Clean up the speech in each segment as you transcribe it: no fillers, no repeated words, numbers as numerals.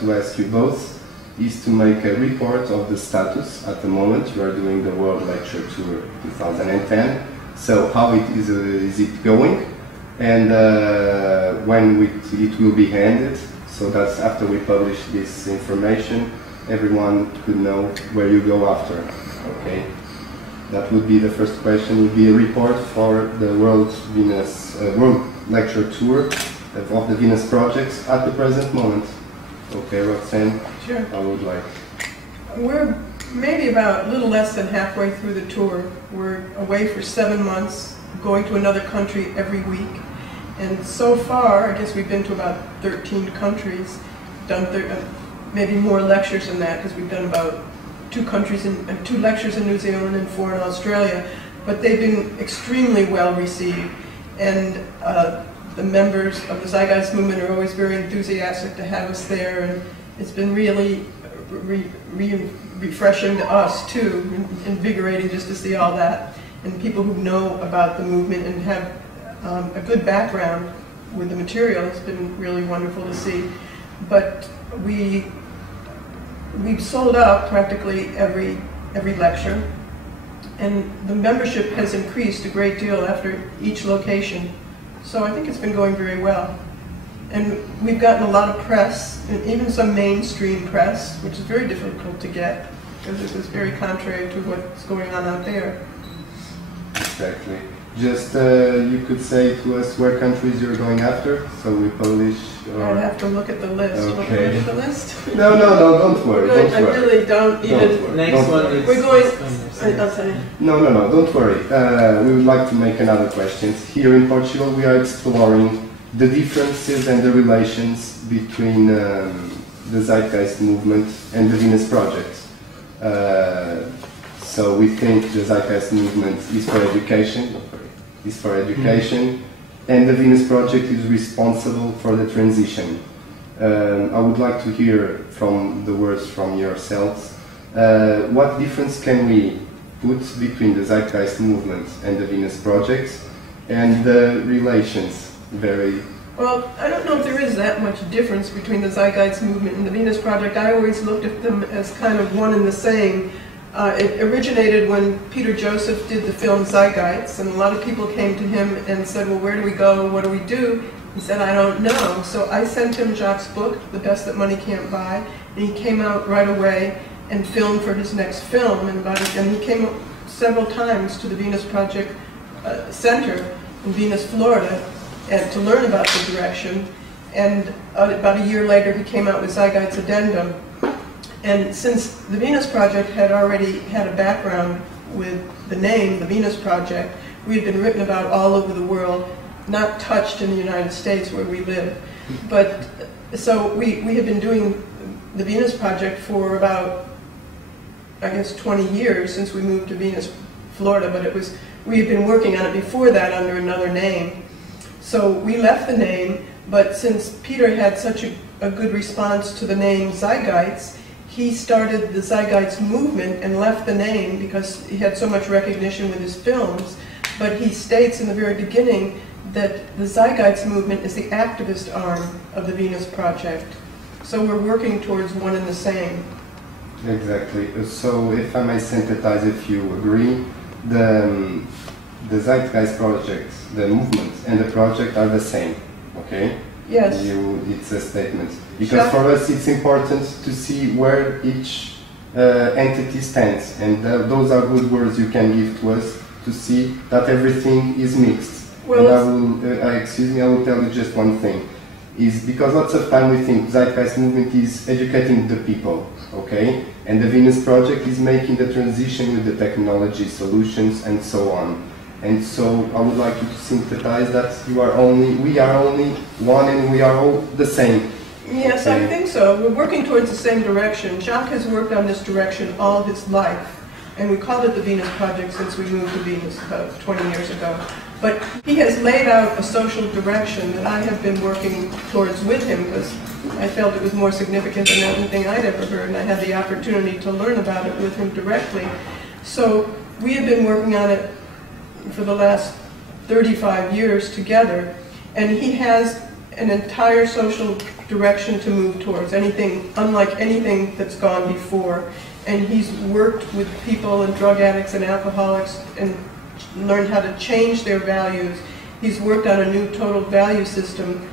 to ask you both is to make a report of the status at the moment. You are doing the World Lecture Tour 2010. So how is it going? And when it will be ended, so that after we publish this information, everyone could know where you go after. Okay, that would be the first question. Would be a report for the World Lecture Tour of the Venus projects at the present moment. Okay, Roxanne. Sure. I would like. We're maybe about a little less than halfway through the tour. We're away for 7 months, going to another country every week. And so far, I guess we've been to about 13 countries, done maybe more lectures than that, because we've done about 2 lectures in New Zealand and 4 in Australia. But they've been extremely well received. And the members of the Zeitgeist movement are always very enthusiastic to have us there. And it's been really refreshing to us too, invigorating just to see all that. And people who know about the movement and have a good background with the material, it's been really wonderful to see. But we've sold out practically every lecture, and the membership has increased a great deal after each location. So I think it's been going very well. And we've gotten a lot of press, and even some mainstream press, which is very difficult to get, because this is very contrary to what's going on out there. Exactly. Just you could say to us where countries you're going after, so we publish. I'd have to look at the list. Okay. Look at the list? No, don't worry. I really don't even. Next one is. We're going. I'll say. No, don't worry. We would like to make another question. Here in Portugal, we are exploring the differences and the relations between the Zeitgeist movement and the Venus project. So we think the Zeitgeist movement is for education, and the Venus project is responsible for the transition. I would like to hear from the words from yourselves. What difference can we put between the Zeitgeist movement and the Venus project, and the relations? Well, I don't know if there is that much difference between the Zeitgeist movement and the Venus project. I always looked at them as kind of one and the same. It originated when Peter Joseph did the film Zeitgeist, and a lot of people came to him and said, well, where do we go, what do we do? He said, I don't know. So I sent him Jacque's book, The Best That Money Can't Buy, and he came out right away and filmed for his next film. And he came several times to the Venus Project Center in Venus, Florida, and to learn about the direction. And about a year later, he came out with Zeitgeist Addendum. And since the Venus Project had already had a background with the name, the Venus Project, we had been written about all over the world, not touched in the United States where we live. But so we had been doing the Venus Project for about, I guess, 20 years since we moved to Venus, Florida, but we had been working on it before that under another name. So we left the name, but since Peter had such a good response to the name Zeitgeist, he started the Zeitgeist movement and left the name because he had so much recognition with his films. But he states in the very beginning that the Zeitgeist movement is the activist arm of the Venus Project. So we're working towards one and the same. Exactly. So if I may synthesize, if you agree, the Zeitgeist project, the movement and the project are the same, okay? Yes. It's a statement. Because for us it's important to see where each entity stands, and those are good words you can give to us to see that everything is mixed. Well, and I will tell you just one thing. Is because lots of time we think Zeitgeist movement is educating the people, okay? And the Venus Project is making the transition with the technology solutions and so on. And so I would like you to synthesize that we are only one and we are all the same. Yes, okay. I think so. We're working towards the same direction. Jacque has worked on this direction all his life, and we called it the Venus Project since we moved to Venus about 20 years ago. But he has laid out a social direction that I have been working towards with him because I felt it was more significant than anything I'd ever heard, and I had the opportunity to learn about it with him directly. So we have been working on it for the last 35 years together, and he has an entire social direction to move towards, anything unlike anything that's gone before. And he's worked with people and drug addicts and alcoholics and learned how to change their values. He's worked on a new total value system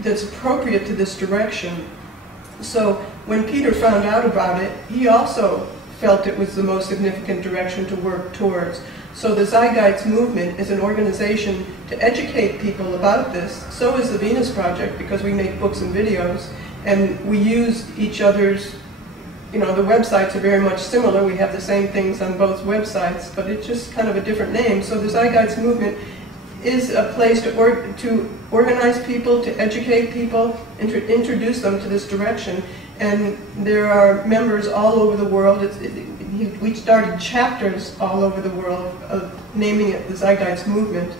that's appropriate to this direction. So when Peter found out about it, he also felt it was the most significant direction to work towards. So the Zeitgeist movement is an organization to educate people about this. So is the Venus Project, because we make books and videos, and we use each other's, the websites are very much similar. We have the same things on both websites, but it's just kind of a different name. So the Zeitgeist movement is a place to organize people, to educate people, introduce them to this direction. And there are members all over the world. We started chapters all over the world, naming it the Zeitgeist movement.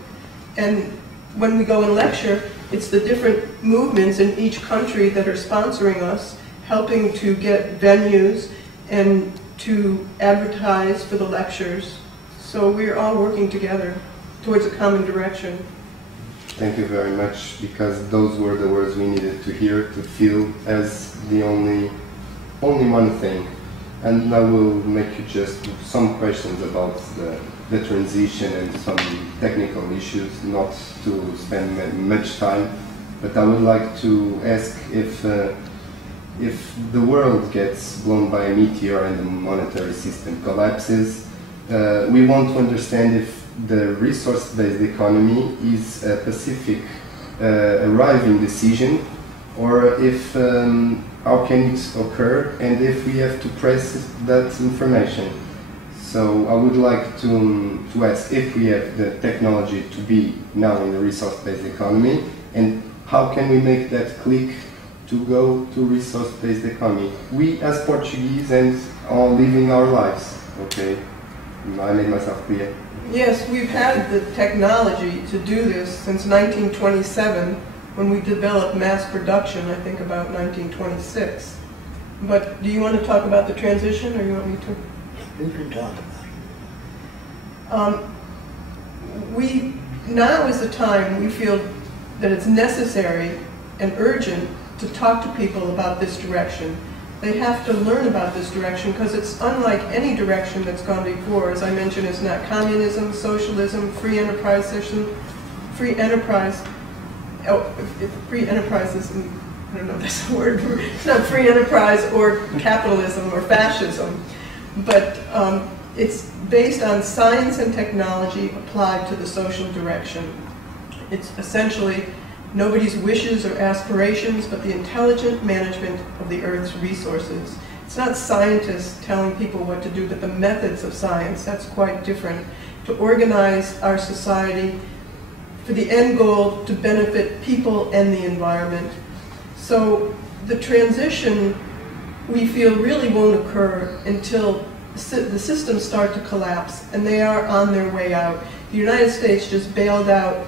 And when we go and lecture, it's the different movements in each country that are sponsoring us, helping to get venues and to advertise for the lectures. So we're all working together towards a common direction. Thank you very much, because those were the words we needed to hear, to feel as the only one thing. And I will make you just some questions about the transition and some technical issues, not to spend much time, but I would like to ask if the world gets blown by a meteor and the monetary system collapses, we want to understand if the resource-based economy is a pacific arriving decision, or if how can it occur, and if we have to press that information. So I would like to ask if we have the technology to be now in the resource-based economy, and how can we make that click to go to resource-based economy? We as Portuguese and all living our lives, okay? I made myself clear. Yes, we've had the technology to do this since 1927, when we developed mass production, I think about 1926. But do you want to talk about the transition, or you want me to? You can talk about it. Now is the time we feel that it's necessary and urgent to talk to people about this direction. They have to learn about this direction, because it's unlike any direction that's gone before. As I mentioned, it's not communism, socialism, free enterprise. Free enterprise is, I don't know if that's a word. It's not free enterprise or capitalism or fascism, but it's based on science and technology applied to the social direction. It's essentially nobody's wishes or aspirations, but the intelligent management of the Earth's resources. It's not scientists telling people what to do, but the methods of science. That's quite different. To organize our society for the end goal to benefit people and the environment. So the transition, we feel, really won't occur until the systems start to collapse, and they are on their way out. The United States just bailed out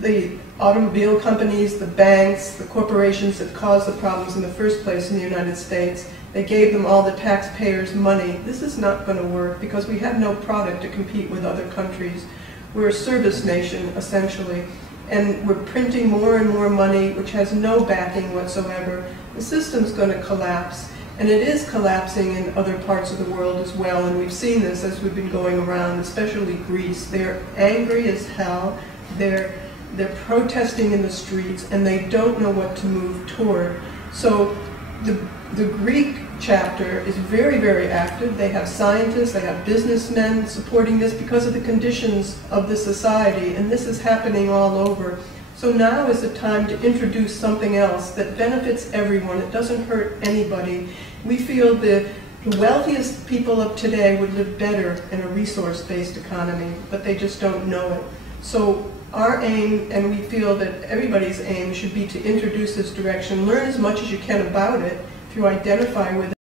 the automobile companies, the banks, the corporations that caused the problems in the first place in the United States. They gave them all the taxpayers' money. This is not going to work, because we have no product to compete with other countries. We're a service nation, essentially, and we're printing more and more money, which has no backing whatsoever. The system's going to collapse, and it is collapsing in other parts of the world as well, and we've seen this as we've been going around, especially Greece. They're angry as hell. They're protesting in the streets, and they don't know what to move toward. So the Greek chapter is very, very active. They have scientists, they have businessmen supporting this because of the conditions of the society, and this is happening all over. So now is the time to introduce something else that benefits everyone. It doesn't hurt anybody. We feel the wealthiest people of today would live better in a resource-based economy, but they just don't know it. So our aim, and we feel that everybody's aim, should be to introduce this direction. Learn as much as you can about it. If you identify with